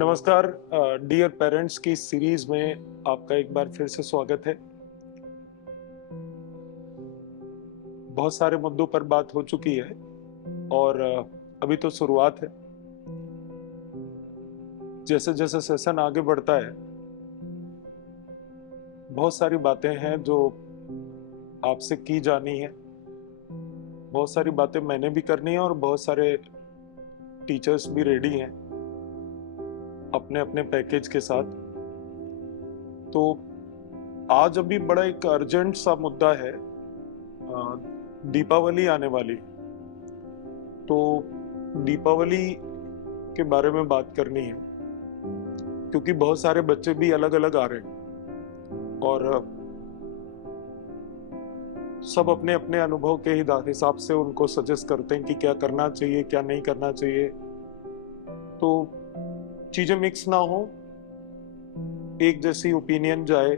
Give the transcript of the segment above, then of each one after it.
नमस्कार dear parents की series में आपका एक बार फिर से स्वागत है। बहुत सारे मुद्दों पर बात हो चुकी है और अभी तो शुरुआत है। जैसे जैसे सेशन आगे बढ़ता है बहुत सारी बातें हैं जो आपसे की जानी है, बहुत सारी बातें मैंने भी करनी है और बहुत सारे टीचर्स भी रेडी हैं अपने अपने पैकेज के साथ। तो आज अभी बड़ा एक अर्जेंट सा मुद्दा है, दीपावली आने वाली, तो दीपावली के बारे में बात करनी है क्योंकि बहुत सारे बच्चे भी अलग अलग आ रहे हैं और सब अपने अपने अनुभव के हिसाब से उनको सजेस्ट करते हैं कि क्या करना चाहिए क्या नहीं करना चाहिए, तो चीजें मिक्स ना हो, एक जैसी ओपिनियन जाए।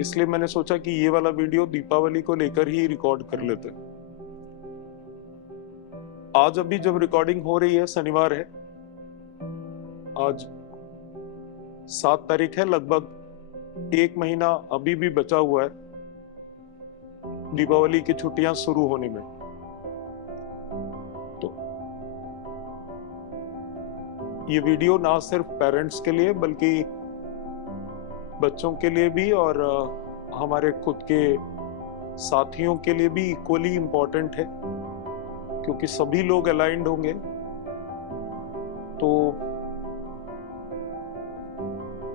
इसलिए मैंने सोचा कि ये वाला वीडियो दीपावली को लेकर ही रिकॉर्ड कर लेते हैं। आज अभी जब रिकॉर्डिंग हो रही है शनिवार है, आज 7 तारीख है, लगभग एक महीना अभी भी बचा हुआ है दीपावली की छुट्टियां शुरू होने में। तो ये वीडियो ना सिर्फ पेरेंट्स के लिए बल्कि बच्चों के लिए भी और हमारे खुद के साथियों के लिए भी इक्वली इम्पोर्टेंट है क्योंकि सभी लोग अलाइंड होंगे तो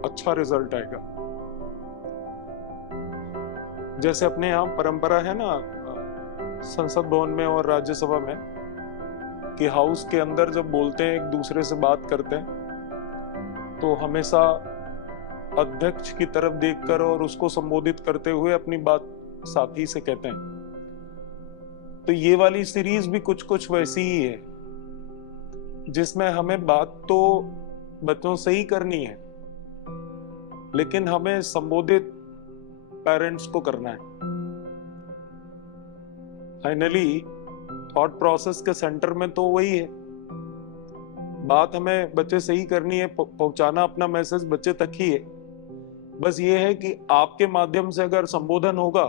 अच्छा रिजल्ट आएगा। जैसे अपने यहाँ परंपरा है ना संसद भवन में और राज्यसभा में कि हाउस के अंदर जब बोलते हैं एक दूसरे से बात करते हैं तो हमेशा अध्यक्ष की तरफ देखकर और उसको संबोधित करते हुए अपनी बात साथी से कहते हैं। तो ये वाली सीरीज भी कुछ कुछ वैसी ही है जिसमें हमें बात तो बच्चों से ही करनी है लेकिन हमें संबोधित पेरेंट्स को करना है। फाइनली थॉट प्रोसेस के सेंटर में तो वही है, बात हमें बच्चे से ही करनी है, पहुंचाना अपना मैसेज बच्चे तक ही है। बस ये है कि आपके माध्यम से अगर संबोधन होगा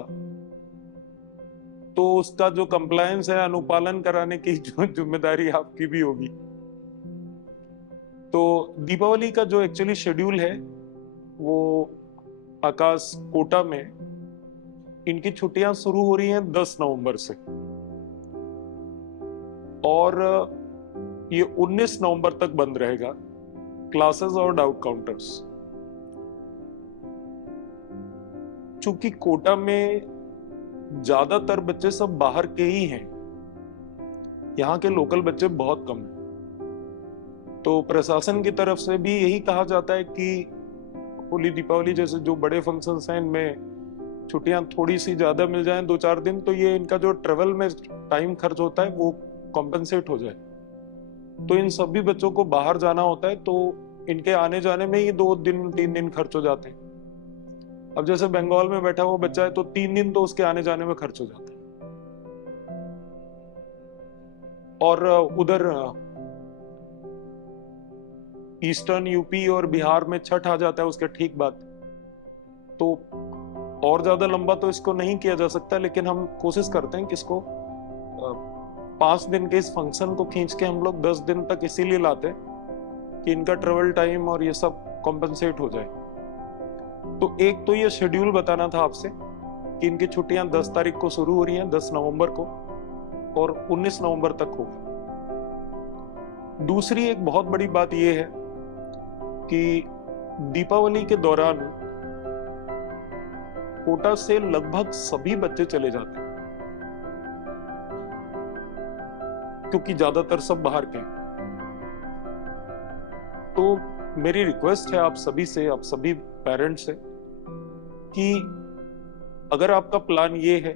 तो उसका जो कंप्लायंस है, अनुपालन कराने की जो जिम्मेदारी आपकी भी होगी। तो दीपावली का जो एक्चुअली शेड्यूल है वो आकाश कोटा में इनकी छुट्टियां शुरू हो रही हैं 10 नवंबर से और ये 19 नवंबर तक बंद रहेगा, क्लासेस और डाउट काउंटर्स। चूंकि कोटा में ज्यादातर बच्चे सब बाहर के ही हैं, यहाँ के लोकल बच्चे बहुत कम हैं, तो प्रशासन की तरफ से भी यही कहा जाता है कि होली दीपावली जैसे जो बड़े फंक्शंस हैं इनमें छुट्टियां थोड़ी सी ज्यादा मिल जाएं 2-4 दिन, तो ये इनका जो ट्रेवल में टाइम खर्च होता है वो कॉम्पेंसेट हो जाए। तो इन सभी बच्चों को बाहर जाना होता है तो इनके आने जाने में ही 2-3 दिन खर्च हो जाते हैं। अब जैसे बंगाल में बैठा हुआ बच्चा है तो 3 दिन तो उसके आने जाने में खर्च हो जाता है। और उधर ईस्टर्न यूपी और बिहार में छठ आ जाता है उसके ठीक बाद, तो और ज्यादा लंबा तो इसको नहीं किया जा सकता, लेकिन हम कोशिश करते हैं कि इसको 5 दिन के इस फंक्शन को खींच के हम लोग 10 दिन तक इसीलिए लाते हैं कि इनका ट्रेवल टाइम और ये सब कॉम्पेंसेट हो जाए। तो एक तो ये शेड्यूल बताना था आपसे कि इनकी छुट्टियां 10 तारीख को शुरू हो रही हैं, 10 नवंबर को, और 19 नवंबर तक होगा। दूसरी एक बहुत बड़ी बात यह है कि दीपावली के दौरान कोटा से लगभग सभी बच्चे चले जाते हैं क्योंकि ज्यादातर सब बाहर के हैं। तो मेरी रिक्वेस्ट है आप सभी से, आप सभी पेरेंट्स से, कि अगर आपका प्लान ये है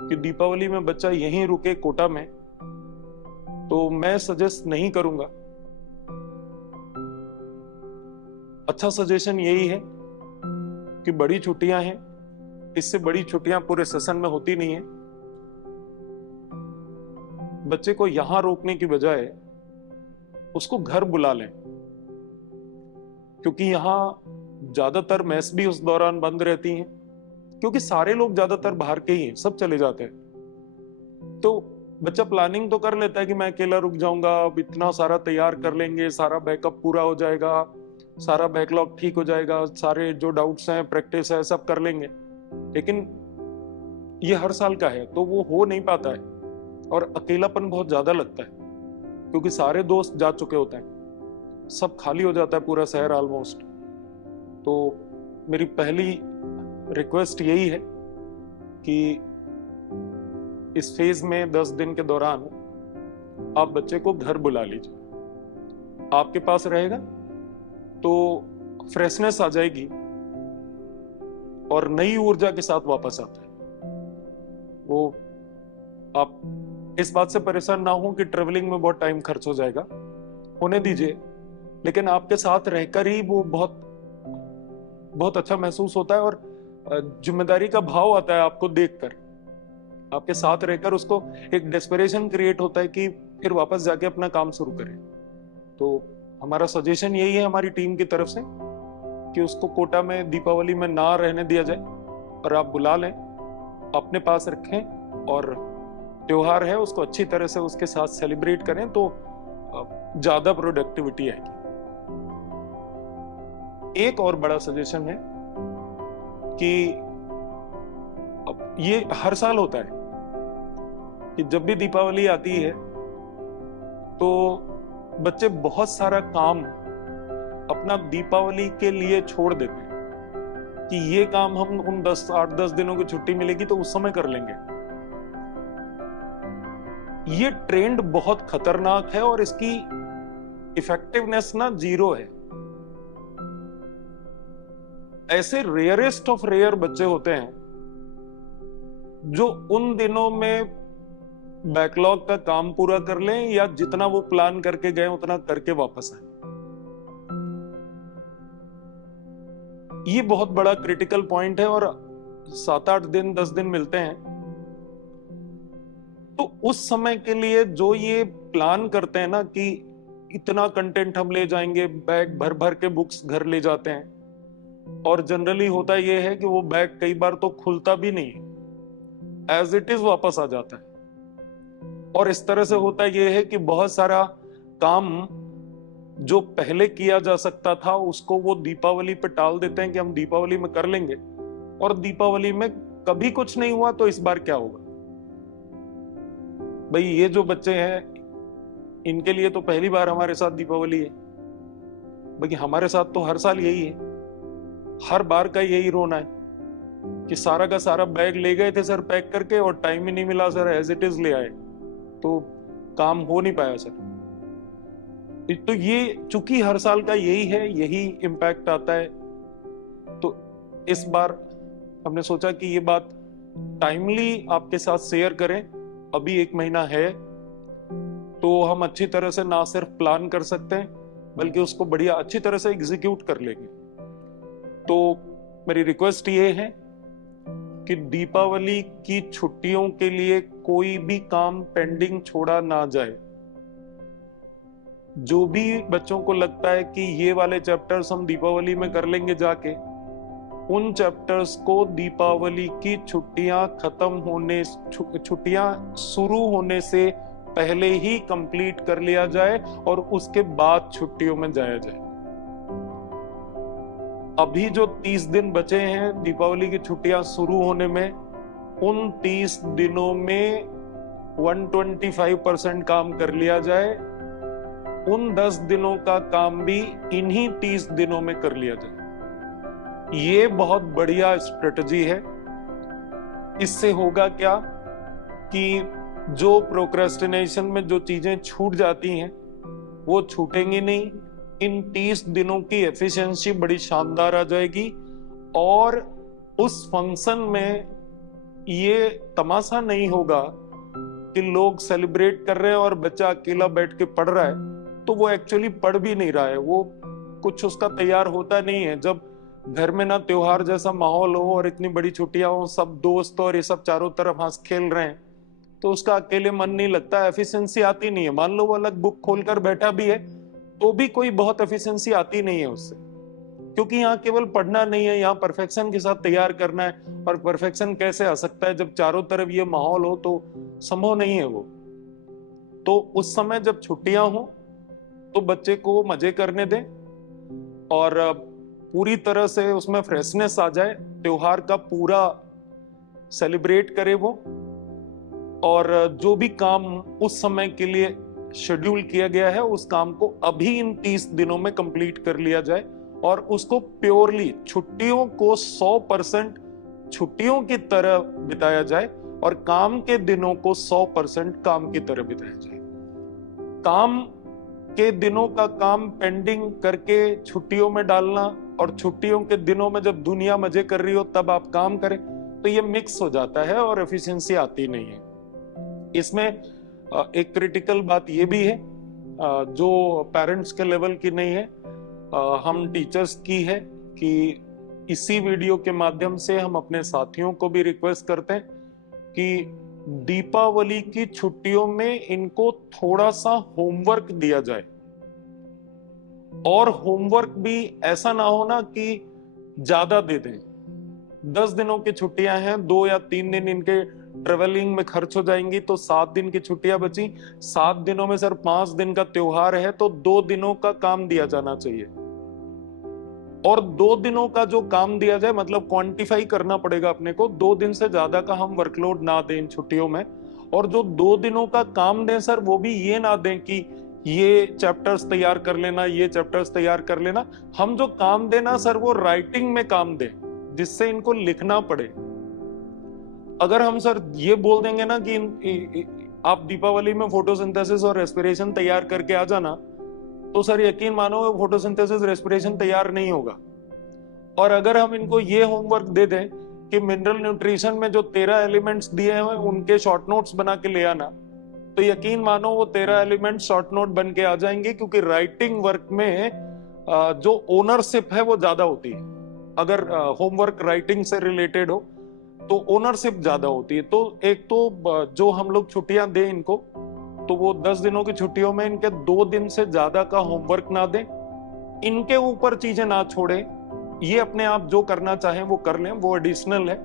कि दीपावली में बच्चा यहीं रुके कोटा में, तो मैं सजेस्ट नहीं करूंगा। अच्छा सजेशन यही है कि बड़ी छुट्टियां हैं, इससे बड़ी छुट्टियां पूरे सेशन में होती नहीं है। बच्चे को यहां रोकने की बजाय उसको घर बुला लें, क्योंकि यहाँ ज्यादातर मेस भी उस दौरान बंद रहती हैं, क्योंकि सारे लोग ज्यादातर बाहर के ही हैं, सब चले जाते हैं। तो बच्चा प्लानिंग तो कर लेता है कि मैं अकेला रुक जाऊंगा, अब इतना सारा तैयार कर लेंगे, सारा बैकअप पूरा हो जाएगा, सारा बैकलॉग ठीक हो जाएगा, सारे जो डाउट्स हैं, प्रैक्टिस है, सब कर लेंगे। लेकिन ये हर साल का है तो वो हो नहीं पाता है, और अकेलापन बहुत ज्यादा लगता है, क्योंकि सारे दोस्त जा चुके होते हैं, सब खाली हो जाता है पूरा शहर ऑलमोस्ट। तो मेरी पहली रिक्वेस्ट यही है कि इस फेज में 10 दिन के दौरान आप बच्चे को घर बुला लीजिए, आपके पास रहेगा तो फ्रेशनेस आ जाएगी और नई ऊर्जा के साथ वापस आता है वो। आप इस बात से परेशान ना हो कि ट्रेवलिंग में बहुत टाइम खर्च हो जाएगा, होने दीजिए, लेकिन आपके साथ रहकर ही वो बहुत बहुत अच्छा महसूस होता है, और जिम्मेदारी का भाव आता है आपको देखकर, आपके साथ रहकर उसको एक डेस्परेशन क्रिएट होता है कि फिर वापस जाके अपना काम शुरू करें। तो हमारा सजेशन यही है हमारी टीम की तरफ से कि उसको कोटा में दीपावली में ना रहने दिया जाए, और आप बुला लें, अपने पास रखें, और त्योहार है उसको अच्छी तरह से उसके साथ सेलिब्रेट करें, तो ज्यादा प्रोडक्टिविटी आएगी। एक और बड़ा सजेशन है कि अब ये हर साल होता है कि जब भी दीपावली आती है तो बच्चे बहुत सारा काम अपना दीपावली के लिए छोड़ देते हैं कि ये काम हम उन 8-10 दिनों की छुट्टी मिलेगी तो उस समय कर लेंगे। ये ट्रेंड बहुत खतरनाक है और इसकी इफेक्टिवनेस ना 0 है। ऐसे रेयरेस्ट ऑफ रेयर बच्चे होते हैं जो उन दिनों में बैकलॉग का काम पूरा कर लें, या जितना वो प्लान करके गए उतना करके वापस आए। ये बहुत बड़ा क्रिटिकल पॉइंट है, और 7-8 दिन 10 दिन मिलते हैं, तो उस समय के लिए जो ये प्लान करते हैं ना कि इतना कंटेंट हम ले जाएंगे, बैग भर भर के बुक्स घर ले जाते हैं, और जनरली होता ये है कि वो बैग कई बार तो खुलता भी नहीं है, एज इट इज वापस आ जाता है। और इस तरह से होता ये है कि बहुत सारा काम जो पहले किया जा सकता था उसको वो दीपावली पे टाल देते हैं कि हम दीपावली में कर लेंगे, और दीपावली में कभी कुछ नहीं हुआ तो इस बार क्या होगा। भाई ये जो बच्चे हैं इनके लिए तो पहली बार हमारे साथ दीपावली है, बाकी हमारे साथ तो हर साल यही है, हर बार का यही रोना है कि सारा का सारा बैग ले गए थे सर पैक करके, और टाइम ही नहीं मिला सर, एज इट इज ले आए, तो काम हो नहीं पाया सर। तो ये चूंकि हर साल का यही है, यही इम्पैक्ट आता है, तो इस बार हमने सोचा कि ये बात टाइमली आपके साथ शेयर करें। अभी 1 महीना है तो हम अच्छी तरह से ना सिर्फ प्लान कर सकते हैं बल्कि उसको बढ़िया अच्छी तरह से एग्जीक्यूट कर लेंगे। तो मेरी रिक्वेस्ट ये है कि दीपावली की छुट्टियों के लिए कोई भी काम पेंडिंग छोड़ा ना जाए। जो भी बच्चों को लगता है कि ये वाले चैप्टर्स हम दीपावली में कर लेंगे जाके, उन चैप्टर्स को दीपावली की छुट्टियां शुरू होने से पहले ही कंप्लीट कर लिया जाए, और उसके बाद छुट्टियों में जाया जाए। अभी जो 30 दिन बचे हैं दीपावली की छुट्टियां शुरू होने में, उन 30 दिनों में 125% काम कर लिया जाए, उन 10 दिनों का काम भी इन्हीं 30 दिनों में कर लिया जाए। ये बहुत बढ़िया स्ट्रेटजी है। इससे होगा क्या कि जो प्रोक्रेस्टिनेशन में जो चीजें छूट जाती हैं वो छूटेंगी नहीं। इन 30 दिनों की एफिशिएंसी बड़ी शानदार आ जाएगी, और उस फंक्शन में ये तमाशा नहीं होगा कि लोग सेलिब्रेट कर रहे हैं और बच्चा अकेला बैठ के पढ़ रहा है, तो वो एक्चुअली पढ़ भी नहीं रहा है, वो कुछ उसका तैयार होता नहीं है। जब घर में ना त्योहार जैसा माहौल हो और इतनी बड़ी छुट्टियां हो, सब दोस्त और ये सब चारों तरफ हंस खेल रहे हैं, तो उसका अकेले मन नहीं लगता, एफिशिएंसी आती नहीं है। मान लो वो अलग बुक खोलकर बैठा भी है तो भी कोई बहुत एफिशिएंसी आती नहीं है उससे, क्योंकि यहाँ केवल पढ़ना नहीं है, यहाँ परफेक्शन के साथ तैयार करना है। और परफेक्शन कैसे आ सकता है जब चारों तरफ ये माहौल हो, तो संभव नहीं है वो। तो उस समय जब छुट्टियां हो तो बच्चे को मजे करने दें और पूरी तरह से उसमें फ्रेशनेस आ जाए, त्योहार का पूरा सेलिब्रेट करे वो। और जो भी काम उस समय के लिए शेड्यूल किया गया है उस काम को अभी इन 30 दिनों में कंप्लीट कर लिया जाए और उसको प्योरली छुट्टियों को 100% छुट्टियों की तरह बिताया जाए और काम के दिनों को 100% काम की तरह बिताया जाए। काम के दिनों का काम पेंडिंग करके छुट्टियों में डालना और छुट्टियों के दिनों में जब दुनिया मजे कर रही हो तब आप काम करें, तो ये मिक्स हो जाता है और एफिशिएंसी आती नहीं है। इसमें एक क्रिटिकल बात ये भी है जो पेरेंट्स के लेवल की नहीं है, हम टीचर्स की है, कि इसी वीडियो के माध्यम से हम अपने साथियों को भी रिक्वेस्ट करते हैं कि दीपावली की छुट्टियों में इनको थोड़ा सा होमवर्क दिया जाए। और होमवर्क भी ऐसा ना हो ना कि ज्यादा दे दें। 10 दिनों की छुट्टियां हैं, 2 या 3 दिन इनके ट्रेवलिंग में खर्च हो जाएंगी, तो 7 दिन की छुट्टियां बची। 7 दिनों में सिर्फ 5 दिन का त्योहार है, तो 2 दिनों का काम दिया जाना चाहिए। और 2 दिनों का जो काम दिया जाए, मतलब क्वांटिफाई करना पड़ेगा अपने को, 2 दिन से ज्यादा का हम वर्कलोड ना दें इन छुट्टियों में। और जो 2 दिनों का काम दें सर, वो भी ये ना दें कि ये चैप्टर्स तैयार कर लेना, ये चैप्टर्स तैयार कर लेना। हम जो काम देना सर वो राइटिंग में काम दें, जिससे इनको लिखना पड़े। अगर हम सर ये बोल देंगे ना कि आप दीपावली में फोटोसिंथेसिस और रेस्पिरेशन तैयार करके आ जाना, तो सर यकीन मानो फोटोसिंथेसिस रेस्पिरेशन तैयार नहीं होगा। और अगर हम इनको ये होमवर्क दे दें कि मिनरल न्यूट्रिशन में जो 13 एलिमेंट्स दिए हैं उनके शॉर्ट नोट्स बना के ले आना, तो यकीन मानो वो 13 एलिमेंट शॉर्ट नोट बन के आ जाएंगे, क्योंकि राइटिंग वर्क में जो ओनरशिप है वो ज्यादा होती है। अगर होमवर्क राइटिंग से रिलेटेड हो तो ओनरशिप ज्यादा होती है। तो एक तो जो हम लोग छुट्टियां दें इनको, तो वो 10 दिनों की छुट्टियों में इनके 2 दिन से ज्यादा का होमवर्क ना दें, इनके ऊपर चीजें ना छोड़ें। ये अपने आप जो करना चाहें वो कर लें, वो एडिशनल है,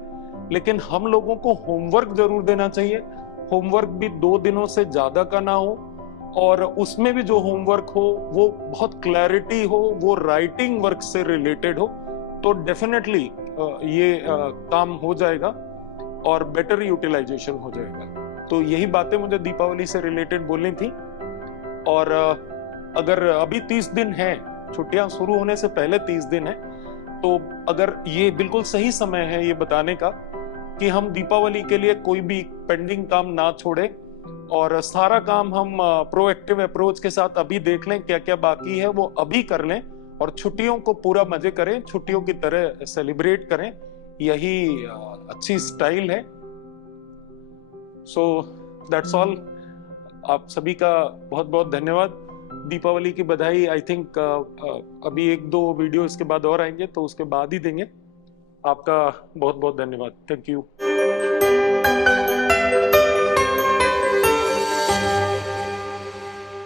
लेकिन हम लोगों को होमवर्क जरूर देना चाहिए। होमवर्क भी 2 दिनों से ज्यादा का ना हो, और उसमें भी जो होमवर्क हो वो बहुत क्लैरिटी हो, वो राइटिंग वर्क से रिलेटेड हो, तो डेफिनेटली ये काम हो जाएगा और बेटर यूटिलाइजेशन हो जाएगा। तो यही बातें मुझे दीपावली से रिलेटेड बोलनी थी। और अगर अभी 30 दिन है, छुट्टियां शुरू होने से पहले 30 दिन है, तो अगर ये बिल्कुल सही समय है ये बताने का कि हम दीपावली के लिए कोई भी पेंडिंग काम ना छोड़े और सारा काम हम प्रोएक्टिव अप्रोच के साथ अभी देख लें, क्या क्या बाकी है वो अभी कर लें और छुट्टियों को पूरा मजे करें, छुट्टियों की तरह सेलिब्रेट करें। यही अच्छी स्टाइल है। So that's all. आप सभी का बहुत बहुत धन्यवाद। दीपावली की बधाई आई थिंक अभी 1-2 वीडियो इसके बाद और आएंगे, तो उसके बाद ही देंगे। आपका बहुत बहुत धन्यवाद। Thank you.